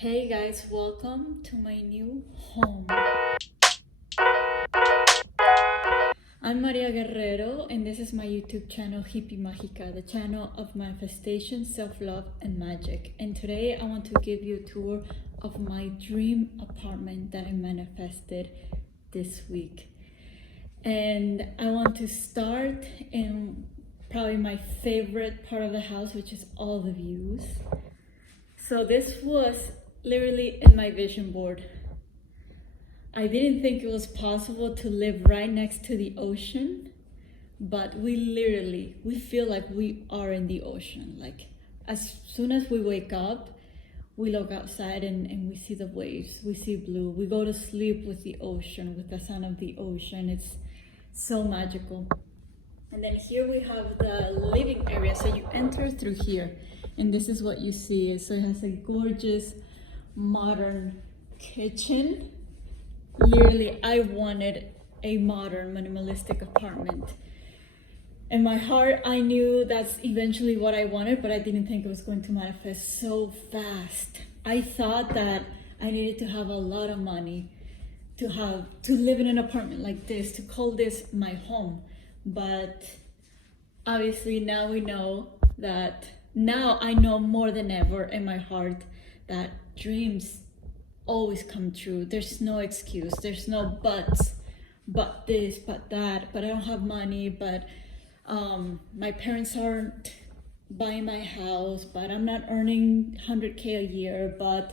Hey guys, welcome to my new home. I'm Maria Guerrero and this is my YouTube channel Hippie Mágica, the channel of manifestation, self-love and magic. And today I want to give you a tour of my dream apartment that I manifested this week. And I want to start in probably my favorite part of the house, which is all the views. So this was literally in my vision board. I didn't think it was possible to live right next to the ocean, but we feel like we are in the ocean. Like as soon as we wake up, we look outside and we see the waves, we see blue. We go to sleep with the ocean, with the sound of the ocean. It's so magical. And then here we have the living area. So you enter through here and this is what you see. So it has a gorgeous modern kitchen. Literally, I wanted a modern minimalistic apartment. In my heart, I knew that's eventually what I wanted, but I didn't think it was going to manifest so fast. I thought that I needed to have a lot of money to live in an apartment like this, to call this my home. But obviously now we know that, now I know more than ever in my heart that dreams always come true. There's no excuse, there's no buts, but this, but that, but I don't have money, but my parents aren't buying my house, but I'm not earning 100K a year, but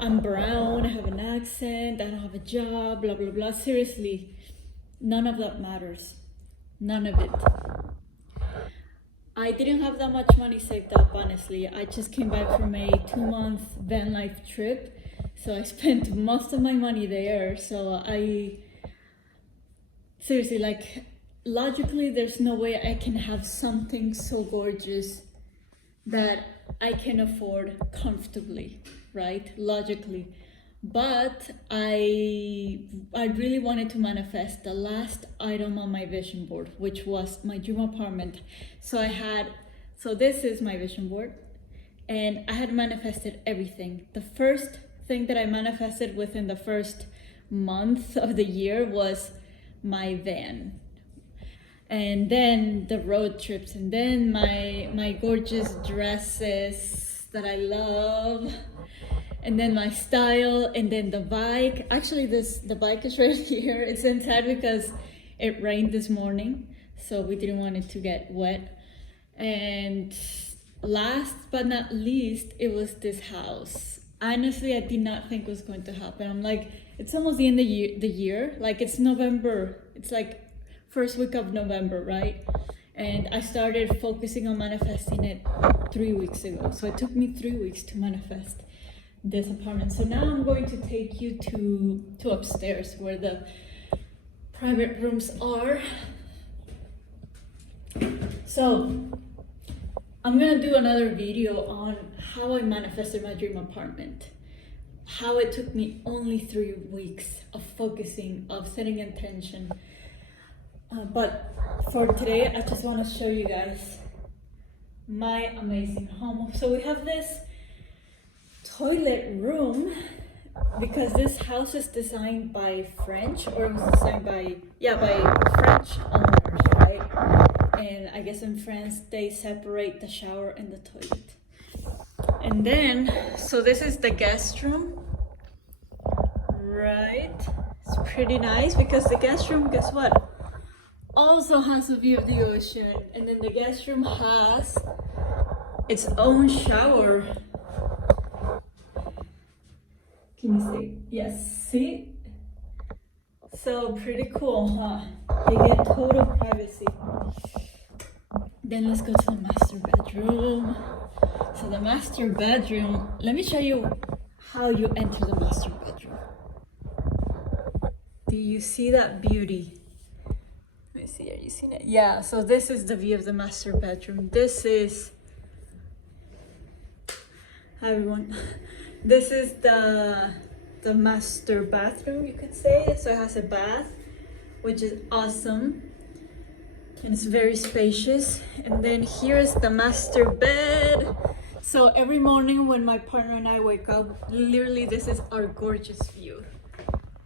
I'm brown, I have an accent, I don't have a job, blah, blah, blah. Seriously, none of that matters. None of it. I didn't have that much money saved up, honestly. I just came back from a 2-month van life trip. So I spent most of my money there. So seriously, like logically, there's no way I can have something so gorgeous that I can afford comfortably, right? Logically. But I really wanted to manifest the last item on my vision board, which was my dream apartment. So this is my vision board, and I had manifested everything. The first thing that I manifested within the first month of the year was my van, and then the road trips, and then my gorgeous dresses that I love, and then my style, and then the bike. Actually, the bike is right here. It's inside because it rained this morning, so we didn't want it to get wet. And last but not least, it was this house. Honestly, I did not think it was going to happen. I'm like, it's almost the end of the year. Like, it's November. It's like first week of November, right? And I started focusing on manifesting it 3 weeks ago. So it took me 3 weeks to manifest this apartment. So now I'm going to take you to upstairs where the private rooms are. So I'm gonna do another video on how I manifested my dream apartment, how it took me only 3 weeks of focusing, of setting intention. But for today, I just want to show you guys my amazing home. So we have this toilet room because this house is designed by French, or it was designed by French owners, right? And I guess in France they separate the shower and the toilet. And then, so this is the guest room, right? It's pretty nice because the guest room, guess what, also has a view of the ocean. And then the guest room has its own shower. Can you see? Yes, see? So pretty cool, huh? You get total privacy. Then let's go to the master bedroom. So the master bedroom, let me show you how you enter the master bedroom. Do you see that beauty? Let me see, are you seeing it? Yeah, so this is the view of the master bedroom. This is, hi everyone. This is the master bathroom, you could say. So it has a bath, which is awesome. And it's very spacious. And then here's the master bed. So every morning when my partner and I wake up, literally this is our gorgeous view.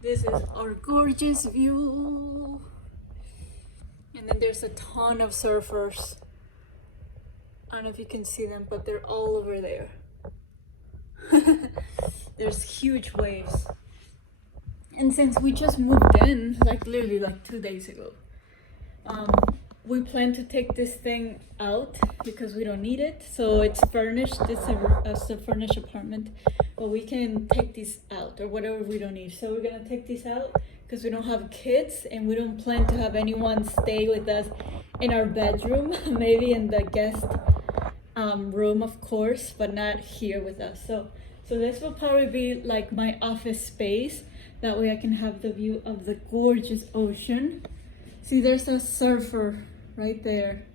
This is our gorgeous view. And then there's a ton of surfers. I don't know if you can see them, but they're all over there. There's huge waves. And since we just moved in, like literally like 2 days ago, we plan to take this thing out because we don't need it. So it's furnished, it's a furnished apartment, but we can take this out or whatever we don't need. So we're gonna take this out because we don't have kids and we don't plan to have anyone stay with us in our bedroom, maybe in the guest room, of course, but not here with us. So this will probably be like my office space. That way I can have the view of the gorgeous ocean. See, there's a surfer right there.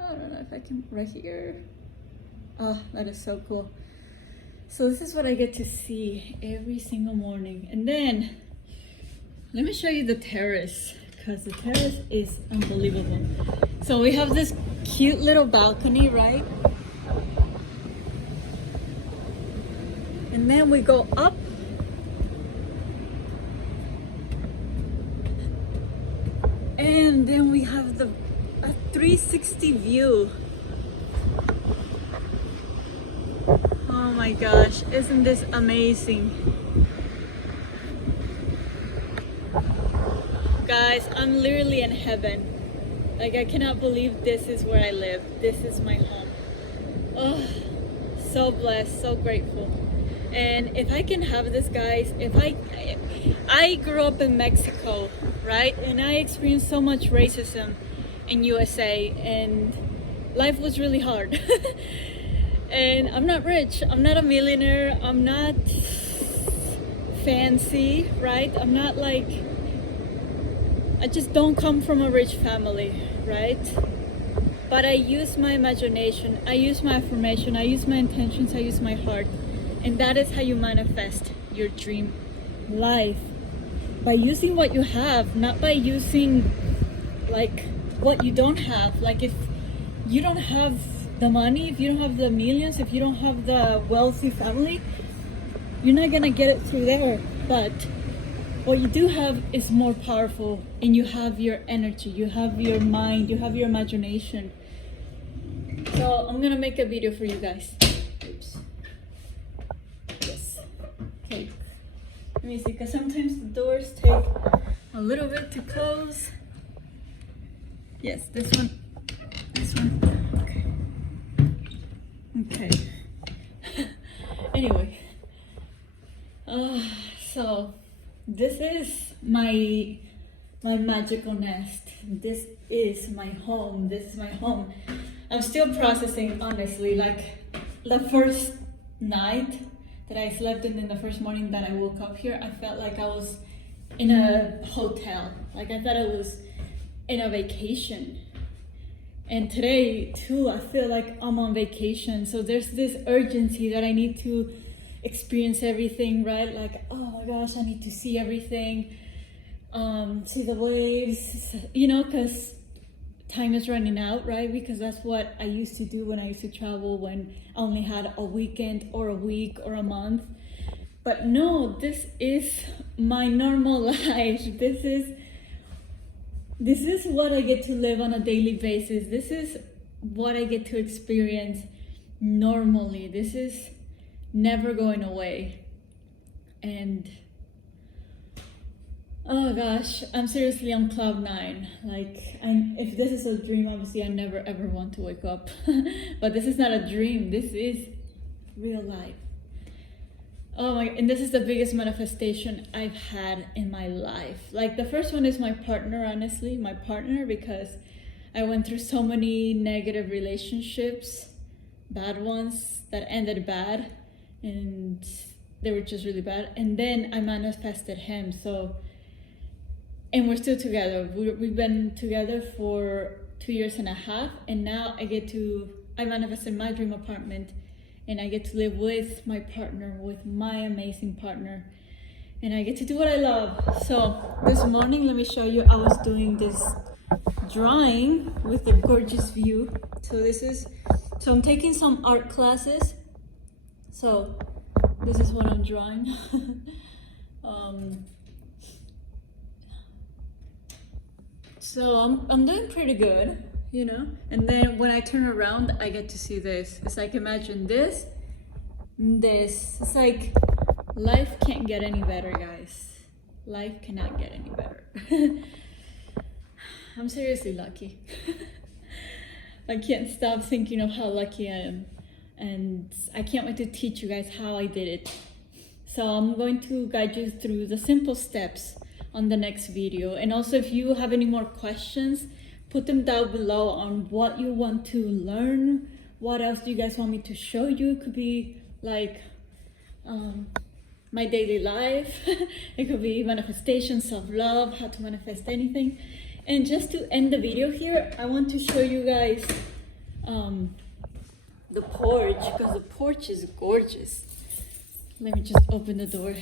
I don't know if I can, right here. Oh, that is so cool. So this is what I get to see every single morning. And then, let me show you the terrace, because the terrace is unbelievable. So we have this cute little balcony, right? And then we go up. And then we have a 360 view. Oh my gosh, isn't this amazing? Guys, I'm literally in heaven. Like, I cannot believe this is where I live. This is my home. Oh, so blessed, so grateful. And if I can have this, guys, I grew up in Mexico, right? And I experienced so much racism in USA, and life was really hard. And I'm not rich, I'm not a millionaire, I'm not fancy, right? I'm not like, I just don't come from a rich family, right? But I use my imagination, I use my affirmation, I use my intentions, I use my heart. And that is how you manifest your dream life. By using what you have, not by using like what you don't have. Like, if you don't have the money, if you don't have the millions, if you don't have the wealthy family, you're not gonna get it through there. But what you do have is more powerful, and you have your energy, you have your mind, you have your imagination. So I'm gonna make a video for you guys. Oops. Yes. Okay. Let me see, because sometimes the doors take a little bit to close. Yes, this one. Okay. Anyway. So this is my magical nest. This is my home. This is my home. I'm still processing, honestly. Like, the first night that I slept in the first morning that I woke up here, I felt like I was in a hotel. Like, I thought I was in a vacation. And today too, I feel like I'm on vacation. So there's this urgency that I need to experience everything, right? Like, oh my gosh, I need to see everything, see the waves, you know, because time is running out, right? Because that's what I used to do when I used to travel, when I only had a weekend or a week or a month. But no, this is my normal life. This is what I get to live on a daily basis. This is what I get to experience normally. This is never going away. And oh gosh, I'm seriously on cloud 9. Like, if this is a dream, obviously I never ever want to wake up. But this is not a dream, this is real life. Oh my, and this is the biggest manifestation I've had in my life. Like, the first one is my partner, honestly, my partner, because I went through so many negative relationships, bad ones that ended bad, and they were just really bad. And then I manifested him. So, and we're still together. We've been together for 2.5 years, and now I manifested my dream apartment. And I get to live with my partner, with my amazing partner. And I get to do what I love. So this morning, let me show you, I was doing this drawing with a gorgeous view. So this is So I'm taking some art classes. So this is what I'm drawing. So I'm doing pretty good, you know? And then when I turn around, I get to see this. It's like, imagine this. It's like, life can't get any better, guys. Life cannot get any better. I'm seriously lucky. I can't stop thinking of how lucky I am. And I can't wait to teach you guys how I did it. So I'm going to guide you through the simple steps on the next video. And also, if you have any more questions, put them down below on what you want to learn. What else do you guys want me to show you? It could be like my daily life. It could be manifestation, self-love, how to manifest anything. And just to end the video here, I want to show you guys the porch, because the porch is gorgeous. Let me just open the door.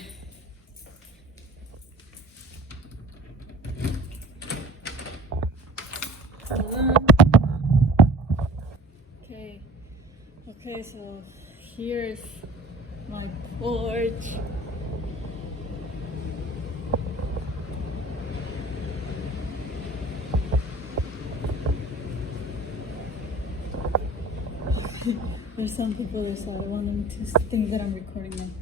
Okay, so here's my porch. There's some people there, so I want them to think that I'm recording them.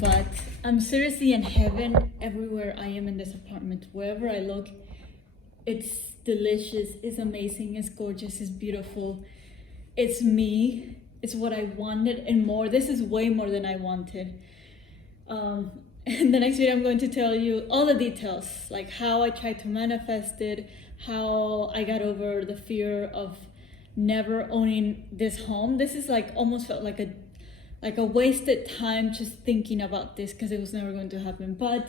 But I'm seriously in heaven everywhere I am in this apartment. Wherever I look, it's delicious, it's amazing, it's gorgeous, it's beautiful. It's me, it's what I wanted and more. This is way more than I wanted. In the next video, I'm going to tell you all the details, like how I tried to manifest it, how I got over the fear of never owning this home. This is like almost felt like a wasted time just thinking about this, because it was never going to happen. But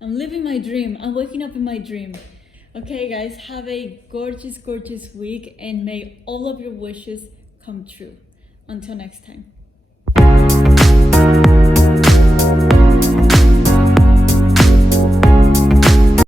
I'm living my dream. I'm waking up in my dream. Okay, guys, have a gorgeous, gorgeous week, and may all of your wishes come true. Until next time.